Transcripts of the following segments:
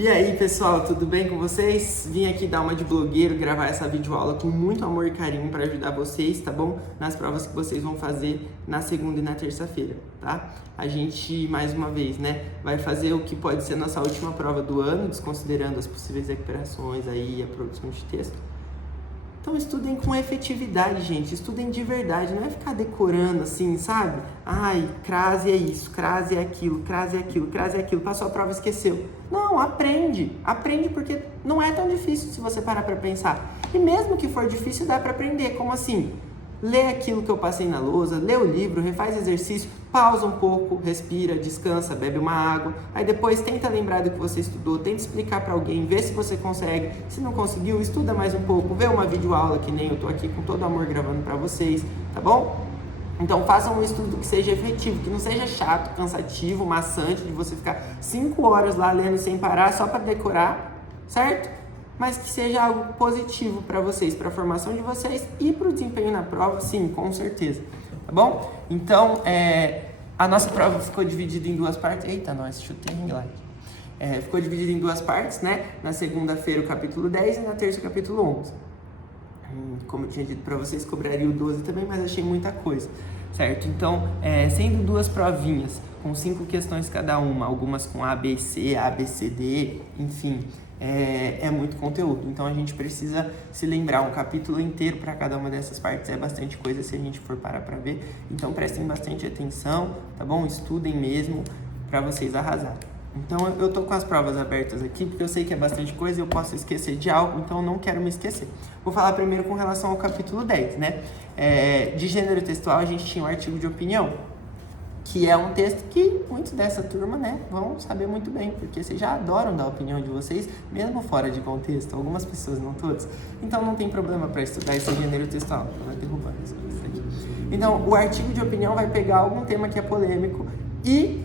E aí, pessoal, tudo bem com vocês? Vim aqui dar uma de blogueiro, gravar essa videoaula com muito amor e carinho para ajudar vocês, tá bom? Nas provas que vocês vão fazer na segunda e na terça-feira, tá? A gente, mais uma vez, né, vai fazer o que pode ser nossa última prova do ano, desconsiderando as possíveis recuperações aí e a produção de texto. Então estudem com efetividade, gente, estudem de verdade, não é ficar decorando assim, sabe? Ai, crase é isso, crase é aquilo, crase é aquilo, crase é aquilo, passou a prova e esqueceu. Não, aprende porque não é tão difícil se você parar pra pensar. E mesmo que for difícil, dá pra aprender, como assim? Lê aquilo que eu passei na lousa, lê o livro, refaz exercício, pausa um pouco, respira, descansa, bebe uma água. Aí depois tenta lembrar do que você estudou, tenta explicar para alguém, vê se você consegue. Se não conseguiu, estuda mais um pouco, vê uma videoaula que nem eu tô aqui com todo amor gravando para vocês, tá bom? Então façam um estudo que seja efetivo, que não seja chato, cansativo, maçante, de você ficar 5 horas lá lendo sem parar só para decorar, certo? Mas que seja algo positivo para vocês, para a formação de vocês e para o desempenho na prova, sim, com certeza, tá bom? Então, a nossa prova ficou dividida em duas partes. Eita, nós, chutei ring light. Ficou dividida em duas partes, né? Na segunda-feira o capítulo 10 e na terça o capítulo 11. Como eu tinha dito para vocês, cobraria o 12 também, mas achei muita coisa, certo? Então, sendo duas provinhas, com 5 questões cada uma, algumas com A, B, C, A, B, C, D, enfim, é muito conteúdo. Então, a gente precisa se lembrar, um capítulo inteiro para cada uma dessas partes é bastante coisa se a gente for parar para ver. Então, prestem bastante atenção, tá bom? Estudem mesmo para vocês arrasarem. Então, eu tô com as provas abertas aqui, porque eu sei que é bastante coisa e eu posso esquecer de algo, então eu não quero me esquecer. Vou falar primeiro com relação ao capítulo 10, né? De gênero textual, a gente tinha um artigo de opinião, que é um texto que muitos dessa turma, né, vão saber muito bem, porque vocês já adoram dar a opinião de vocês, mesmo fora de contexto, algumas pessoas, não todas. Então, não tem problema para estudar esse gênero textual. Vai derrubando isso aqui. Então, o artigo de opinião vai pegar algum tema que é polêmico e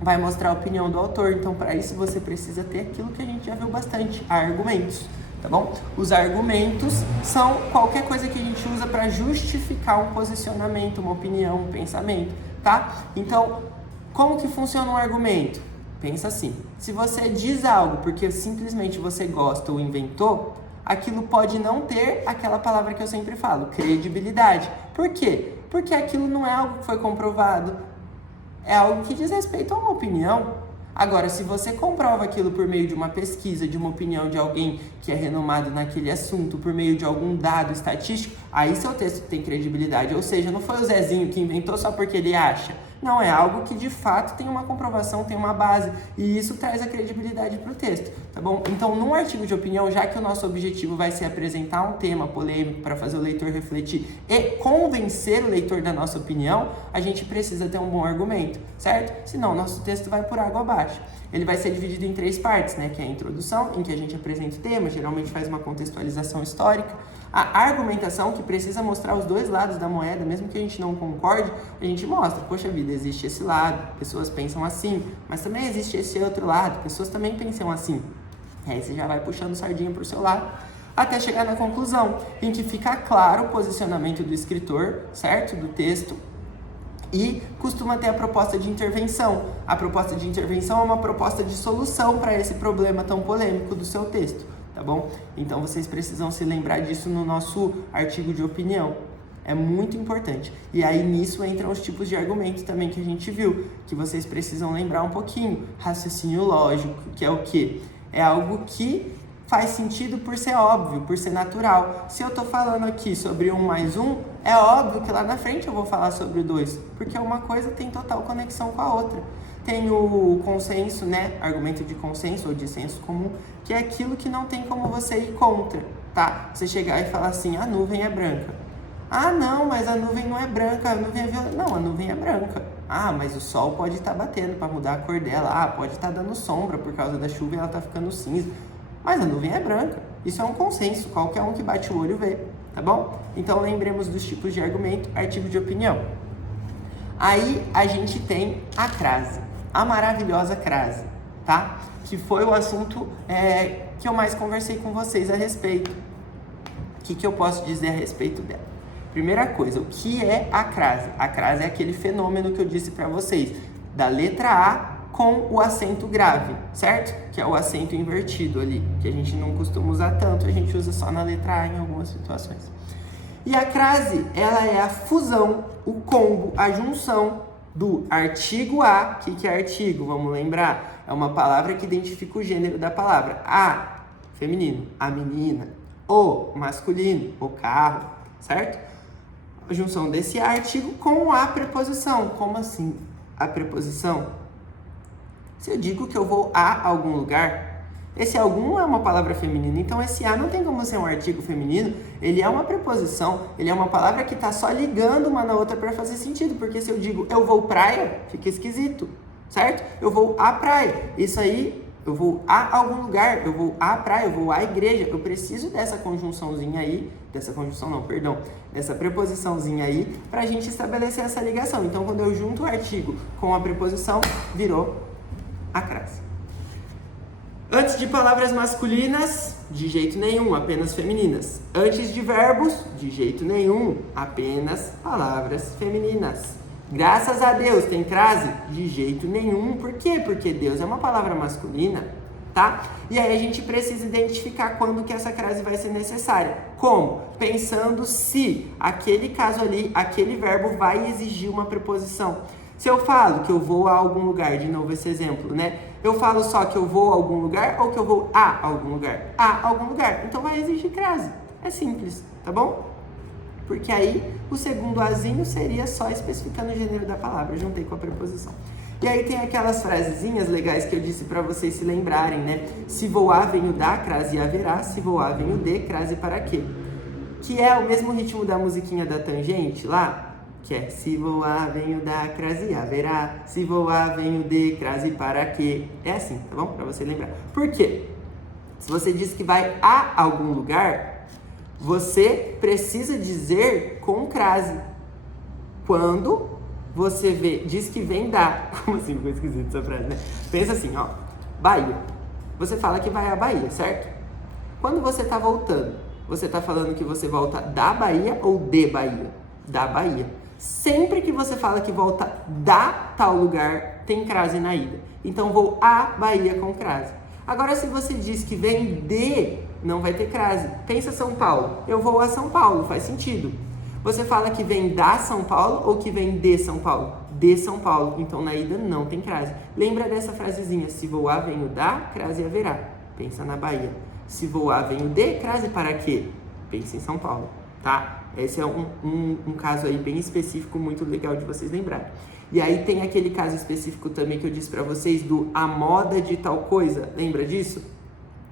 vai mostrar a opinião do autor. Então, para isso, você precisa ter aquilo que a gente já viu bastante, argumentos, tá bom? Os argumentos são qualquer coisa que a gente usa para justificar um posicionamento, uma opinião, um pensamento, tá? Então, como que funciona um argumento? Pensa assim, se você diz algo porque simplesmente você gosta ou inventou, aquilo pode não ter aquela palavra que eu sempre falo, credibilidade. Por quê? Porque aquilo não é algo que foi comprovado, é algo que diz respeito a uma opinião. Agora, se você comprova aquilo por meio de uma pesquisa, de uma opinião de alguém que é renomado naquele assunto, por meio de algum dado estatístico, aí seu texto tem credibilidade. Ou seja, não foi o Zezinho que inventou só porque ele acha. Não, é algo que de fato tem uma comprovação, tem uma base. E isso traz a credibilidade para o texto, tá bom? Então, num artigo de opinião, já que o nosso objetivo vai ser apresentar um tema polêmico para fazer o leitor refletir e convencer o leitor da nossa opinião, a gente precisa ter um bom argumento, certo? Senão, nosso texto vai por água abaixo. Ele vai ser dividido em 3 partes, né? Que é a introdução, em que a gente apresenta o tema, geralmente faz uma contextualização histórica. A argumentação, que precisa mostrar os dois lados da moeda, mesmo que a gente não concorde, a gente mostra, poxa vida, existe esse lado, pessoas pensam assim, mas também existe esse outro lado, pessoas também pensam assim. E aí você já vai puxando sardinha para o seu lado, até chegar na conclusão, em que fica claro o posicionamento do escritor, certo? Do texto. E costuma ter a proposta de intervenção. A proposta de intervenção é uma proposta de solução para esse problema tão polêmico do seu texto, tá bom? Então vocês precisam se lembrar disso no nosso artigo de opinião. É muito importante. E aí nisso entram os tipos de argumentos também que a gente viu, que vocês precisam lembrar um pouquinho. Raciocínio lógico, que é o quê? É algo que faz sentido por ser óbvio, por ser natural. Se eu tô falando aqui sobre 1 mais 1, é óbvio que lá na frente eu vou falar sobre o 2, porque uma coisa tem total conexão com a outra. Tem o consenso, né? Argumento de consenso ou de senso comum, que é aquilo que não tem como você ir contra, tá? Você chegar e falar assim, a nuvem é branca. Ah, não, mas a nuvem não é branca, a nuvem é violeta. Não, a nuvem é branca. Ah, mas o sol pode estar batendo para mudar a cor dela. Ah, pode estar dando sombra por causa da chuva e ela tá ficando cinza. Mas a nuvem é branca. Isso é um consenso, qualquer um que bate o olho vê, tá bom? Então lembremos dos tipos de argumento, artigo de opinião. Aí a gente tem a crase, a maravilhosa crase, tá? Que foi o assunto que eu mais conversei com vocês a respeito. O que eu posso dizer a respeito dela? Primeira coisa, o que é a crase? A crase é aquele fenômeno que eu disse para vocês, da letra A com o acento grave, certo? Que é o acento invertido ali, que a gente não costuma usar tanto, a gente usa só na letra A em algumas situações. E a crase, ela é a fusão, o combo, a junção do artigo a. O que é artigo? Vamos lembrar? É uma palavra que identifica o gênero da palavra. A, feminino, a menina. O, masculino, o carro, certo? A junção desse artigo com a preposição. Como assim a preposição? Se eu digo que eu vou a algum lugar, esse algum é uma palavra feminina, então esse a não tem como ser um artigo feminino, ele é uma preposição, ele é uma palavra que está só ligando uma na outra para fazer sentido, porque se eu digo eu vou praia, fica esquisito, certo? Eu vou à praia, isso aí, eu vou a algum lugar, eu vou à praia, eu vou à igreja, eu preciso dessa conjunçãozinha aí, dessa preposiçãozinha aí, para a gente estabelecer essa ligação. Então, quando eu junto o artigo com a preposição, virou a crase. Antes de palavras masculinas, de jeito nenhum, apenas femininas. Antes de verbos, de jeito nenhum, apenas palavras femininas. Graças a Deus, tem crase? De jeito nenhum. Por quê? Porque Deus é uma palavra masculina, tá? E aí a gente precisa identificar quando que essa crase vai ser necessária. Como? Pensando se aquele caso ali, aquele verbo vai exigir uma preposição. Se eu falo que eu vou a algum lugar, de novo esse exemplo, né? Eu falo só que eu vou a algum lugar ou que eu vou a algum lugar? A algum lugar. Então vai exigir crase. É simples, tá bom? Porque aí o segundo azinho seria só especificando o gênero da palavra, eu juntei com a preposição. E aí tem aquelas frasezinhas legais que eu disse para vocês se lembrarem, né? Se vou a, venho da, crase haverá. Se vou a, venho de, crase para quê? Que é o mesmo ritmo da musiquinha da Tangente lá, que é se vou a, venho da, crase haverá. Se vou a, venho de, crase para quê? É assim, tá bom? Para você lembrar. Por quê? Se você diz que vai a algum lugar, você precisa dizer com crase. Quando você diz que vem da... Como assim? Ficou esquisito essa frase, né? Pensa assim, ó. Bahia. Você fala que vai à Bahia, certo? Quando você tá voltando, você tá falando que você volta da Bahia ou de Bahia? Da Bahia. Sempre que você fala que volta da tal lugar, tem crase na ida. Então, vou à Bahia com crase. Agora, se você diz que vem de, não vai ter crase. Pensa São Paulo. Eu vou a São Paulo, faz sentido. Você fala que vem da São Paulo ou que vem de São Paulo? De São Paulo. Então, na ida não tem crase. Lembra dessa frasezinha. Se vou a, venho da, crase haverá. Pensa na Bahia. Se vou a, venho de, crase para quê? Pensa em São Paulo, tá? Esse é um caso aí bem específico, muito legal de vocês lembrarem. E aí tem aquele caso específico também que eu disse pra vocês do a moda de tal coisa. Lembra disso?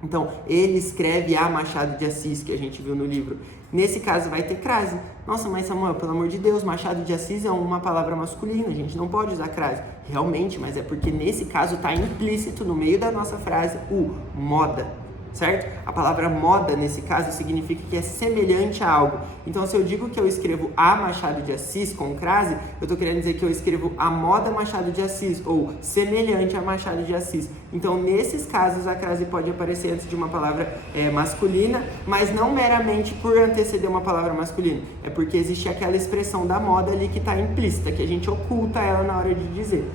Então, ele escreve a Machado de Assis, que a gente viu no livro. Nesse caso vai ter crase. Nossa, mas Samuel, pelo amor de Deus, Machado de Assis é uma palavra masculina, a gente não pode usar crase. Realmente, mas é porque nesse caso está implícito no meio da nossa frase o moda. Certo? A palavra moda, nesse caso, significa que é semelhante a algo. Então, se eu digo que eu escrevo a Machado de Assis com crase, eu estou querendo dizer que eu escrevo a moda Machado de Assis, ou semelhante a Machado de Assis. Então, nesses casos, a crase pode aparecer antes de uma palavra masculina, mas não meramente por anteceder uma palavra masculina. É porque existe aquela expressão da moda ali que está implícita, que a gente oculta ela na hora de dizer.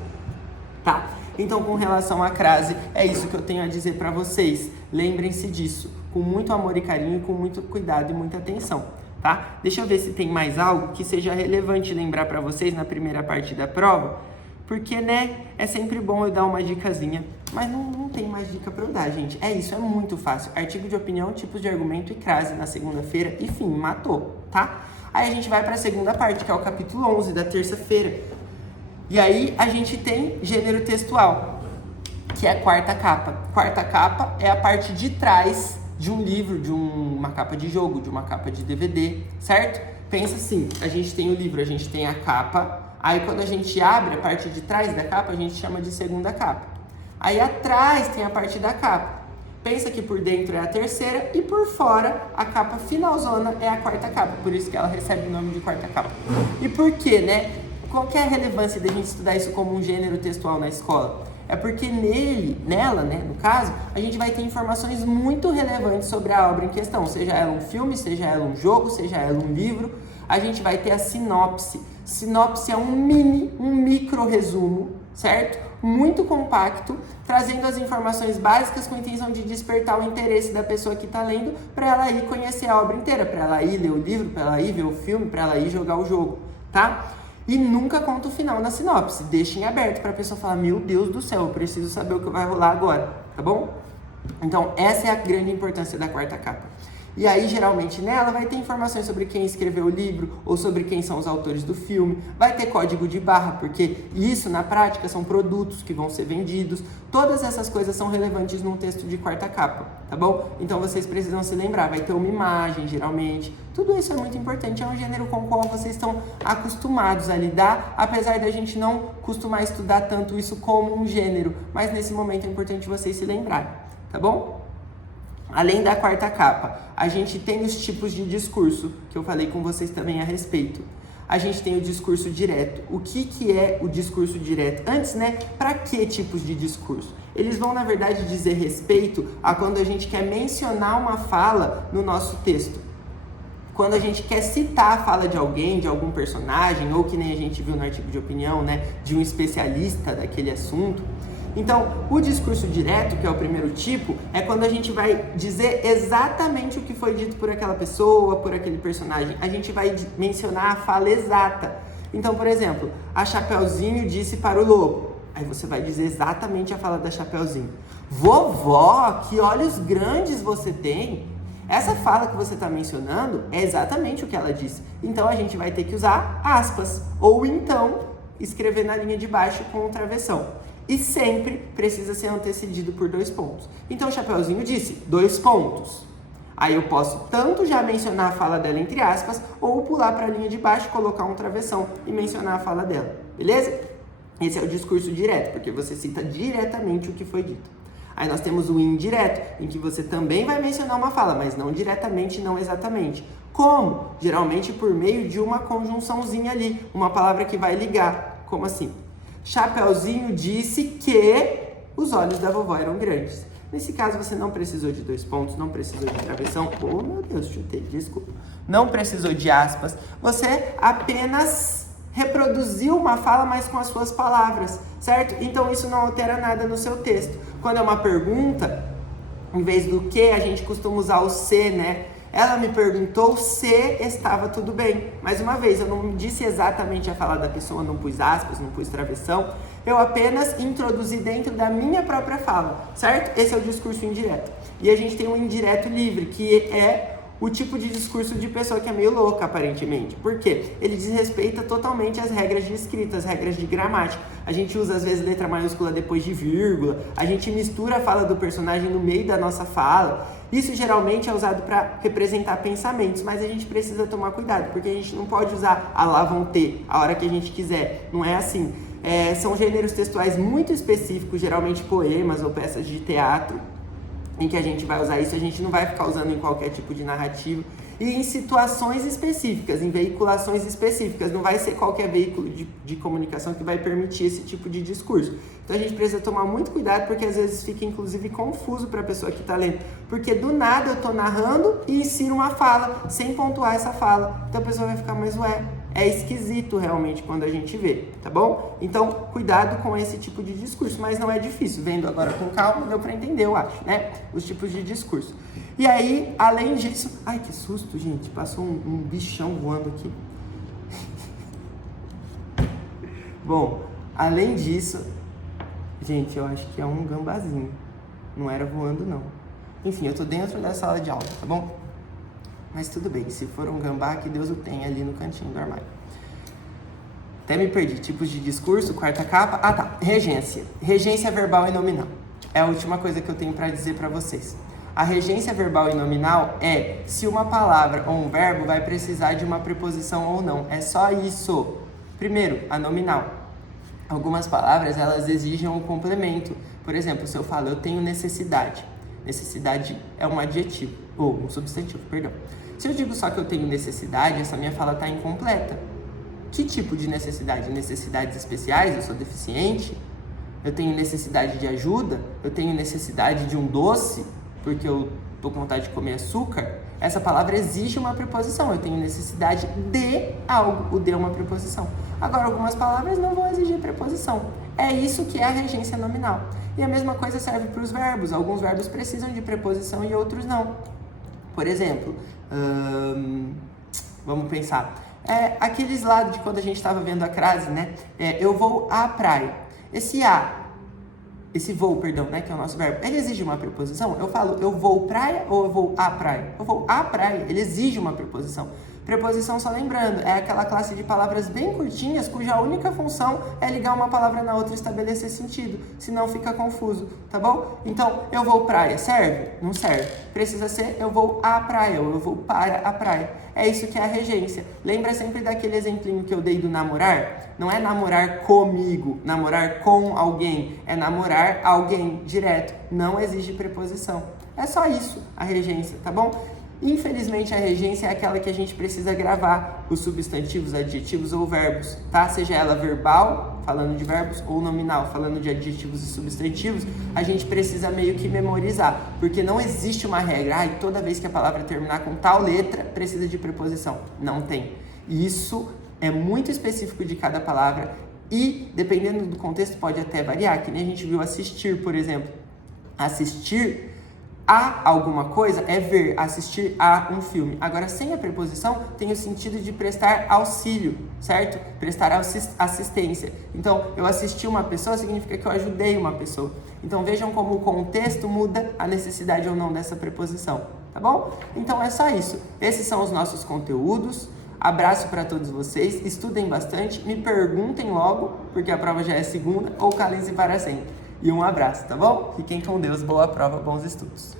Tá? Então, com relação à crase, é isso que eu tenho a dizer para vocês. Lembrem-se disso, com muito amor e carinho, com muito cuidado e muita atenção, tá? Deixa eu ver se tem mais algo que seja relevante lembrar para vocês na primeira parte da prova, porque, né, é sempre bom eu dar uma dicasinha, mas não tem mais dica para eu dar, gente. É isso, é muito fácil. Artigo de opinião, tipos de argumento e crase na segunda-feira, e fim, matou, tá? Aí a gente vai para a segunda parte, que é o capítulo 11 da terça-feira. E aí a gente tem gênero textual, que é a quarta capa. Quarta capa é a parte de trás de um livro, de uma capa de jogo, de uma capa de DVD, certo? Pensa assim, a gente tem o livro, a gente tem a capa, aí quando a gente abre a parte de trás da capa, a gente chama de segunda capa. Aí atrás tem a parte da capa. Pensa que por dentro é a terceira e por fora a capa finalzona é a quarta capa, por isso que ela recebe o nome de quarta capa. E por quê, né? Qual que é a relevância da gente estudar isso como um gênero textual na escola? É porque nela, né, no caso, a gente vai ter informações muito relevantes sobre a obra em questão, seja ela um filme, seja ela um jogo, seja ela um livro. A gente vai ter a sinopse. Sinopse é um micro resumo, certo? muito compacto, trazendo as informações básicas com a intenção de despertar o interesse da pessoa que está lendo para ela ir conhecer a obra inteira, para ela ir ler o livro, para ela ir ver o filme, para ela ir jogar o jogo, tá? E nunca conta o final na sinopse, deixa em aberto para a pessoa falar, meu Deus do céu, eu preciso saber o que vai rolar agora, tá bom? Então, essa é a grande importância da quarta capa. E aí, geralmente, nela vai ter informações sobre quem escreveu o livro ou sobre quem são os autores do filme. Vai ter código de barra, porque isso, na prática, são produtos que vão ser vendidos. Todas essas coisas são relevantes num texto de quarta capa, tá bom? Então, vocês precisam se lembrar. Vai ter uma imagem, geralmente. Tudo isso é muito importante. É um gênero com o qual vocês estão acostumados a lidar, apesar da gente não costumar estudar tanto isso como um gênero. Mas, nesse momento, é importante vocês se lembrarem, tá bom? Além da quarta capa, a gente tem os tipos de discurso, que eu falei com vocês também a respeito. A gente tem o discurso direto. O que é o discurso direto? Antes, né, para que tipos de discurso? Eles vão, na verdade, dizer respeito a quando a gente quer mencionar uma fala no nosso texto. Quando a gente quer citar a fala de alguém, de algum personagem, ou que nem a gente viu no artigo de opinião, né, de um especialista daquele assunto. Então, o discurso direto, que é o primeiro tipo, é quando a gente vai dizer exatamente o que foi dito por aquela pessoa, por aquele personagem. A gente vai mencionar a fala exata. Então, por exemplo, a Chapeuzinho disse para o lobo. Aí você vai dizer exatamente a fala da Chapeuzinho. Vovó, que olhos grandes você tem. Essa fala que você está mencionando é exatamente o que ela disse. Então, a gente vai ter que usar aspas. Ou então, escrever na linha de baixo com um travessão. E sempre precisa ser antecedido por 2 pontos. Então, o Chapeuzinho disse 2 pontos. Aí eu posso tanto já mencionar a fala dela entre aspas, ou pular para a linha de baixo, colocar um travessão e mencionar a fala dela. Beleza? Esse é o discurso direto, porque você cita diretamente o que foi dito. Aí nós temos o indireto, em que você também vai mencionar uma fala, mas não diretamente, não exatamente. Como? Geralmente por meio de uma conjunçãozinha ali, uma palavra que vai ligar. Como assim? Chapeuzinho disse que os olhos da vovó eram grandes. Nesse caso, você não precisou de 2 pontos, não precisou de travessão. Oh, meu Deus, chutei, desculpa. Não precisou de aspas. Você apenas reproduziu uma fala, mas com as suas palavras, certo? Então, isso não altera nada no seu texto. Quando é uma pergunta, em vez do que, a gente costuma usar o se, né? Ela me perguntou se estava tudo bem. Mais uma vez, eu não disse exatamente a fala da pessoa, não pus aspas, não pus travessão. Eu apenas introduzi dentro da minha própria fala, certo? Esse é o discurso indireto. E a gente tem um indireto livre, que é o tipo de discurso de pessoa que é meio louca, aparentemente. Por quê? Ele desrespeita totalmente as regras de escrita, as regras de gramática. A gente usa, às vezes, letra maiúscula depois de vírgula. A gente mistura a fala do personagem no meio da nossa fala. Isso, geralmente, é usado para representar pensamentos, mas a gente precisa tomar cuidado, porque a gente não pode usar a lá vão ter, a hora que a gente quiser. Não é assim. São gêneros textuais muito específicos, geralmente poemas ou peças de teatro, em que a gente vai usar isso, a gente não vai ficar usando em qualquer tipo de narrativa. E em situações específicas, em veiculações específicas, não vai ser qualquer veículo de comunicação que vai permitir esse tipo de discurso. Então a gente precisa tomar muito cuidado, porque às vezes fica inclusive confuso para a pessoa que está lendo. Porque do nada eu estou narrando e ensino uma fala, sem pontuar essa fala. Então a pessoa vai ficar, mas ué, é esquisito realmente quando a gente vê, tá bom? Então, cuidado com esse tipo de discurso, mas não é difícil. Vendo agora com calma, deu para entender, eu acho, né? Os tipos de discurso. E aí, além disso... Ai, que susto, gente. Passou um bichão voando aqui. Bom, além disso... Gente, eu acho que é um gambazinho. Não era voando, não. Enfim, eu tô dentro da sala de aula, tá bom? Mas tudo bem, se for um gambá, que Deus o tenha ali no cantinho do armário. Até me perdi. Tipos de discurso, quarta capa. Ah, tá. Regência. Regência verbal e nominal. É a última coisa que eu tenho para dizer para vocês. A regência verbal e nominal é se uma palavra ou um verbo vai precisar de uma preposição ou não. É só isso. Primeiro, a nominal. Algumas palavras, elas exigem um complemento. Por exemplo, se eu falo, eu tenho necessidade. Necessidade é um adjetivo, ou um substantivo, perdão. Se eu digo só que eu tenho necessidade, essa minha fala está incompleta. Que tipo de necessidade? Necessidades especiais? Eu sou deficiente? Eu tenho necessidade de ajuda? Eu tenho necessidade de um doce? Porque eu tô com vontade de comer açúcar? Essa palavra exige uma preposição. Eu tenho necessidade de algo. O de é uma preposição. Agora, algumas palavras não vão exigir preposição. É isso que é a regência nominal. E a mesma coisa serve para os verbos. Alguns verbos precisam de preposição e outros não. Por exemplo, vamos pensar. Aqueles lá de quando a gente estava vendo a crase, né? Eu vou à praia. Esse vou, perdão, né, que é o nosso verbo, ele exige uma preposição? Eu falo eu vou praia ou eu vou à praia? Eu vou à praia, ele exige uma preposição. Preposição, só lembrando, é aquela classe de palavras bem curtinhas, cuja única função é ligar uma palavra na outra e estabelecer sentido, senão fica confuso, tá bom? Então, eu vou praia, serve? Não serve. Precisa ser eu vou à praia ou eu vou para a praia. É isso que é a regência. Lembra sempre daquele exemplinho que eu dei do namorar? Não é namorar comigo, namorar com alguém, é namorar alguém direto. Não exige preposição. É só isso, a regência, tá bom? Infelizmente, a regência é aquela que a gente precisa gravar os substantivos, adjetivos ou verbos, tá? Seja ela verbal, falando de verbos, ou nominal, falando de adjetivos e substantivos, a gente precisa meio que memorizar, porque não existe uma regra, e toda vez que a palavra terminar com tal letra, precisa de preposição. Não tem. E isso é muito específico de cada palavra e, dependendo do contexto, pode até variar, que nem a gente viu assistir, por exemplo. Assistir a alguma coisa é ver, assistir a um filme. Agora, sem a preposição, tem o sentido de prestar auxílio, certo? Prestar assistência. Então, eu assisti uma pessoa significa que eu ajudei uma pessoa. Então, vejam como o contexto muda a necessidade ou não dessa preposição, tá bom? Então, é só isso. Esses são os nossos conteúdos. Abraço para todos vocês. Estudem bastante. Me perguntem logo, porque a prova já é segunda, ou calem-se para sempre. E um abraço, tá bom? Fiquem com Deus, boa prova, bons estudos.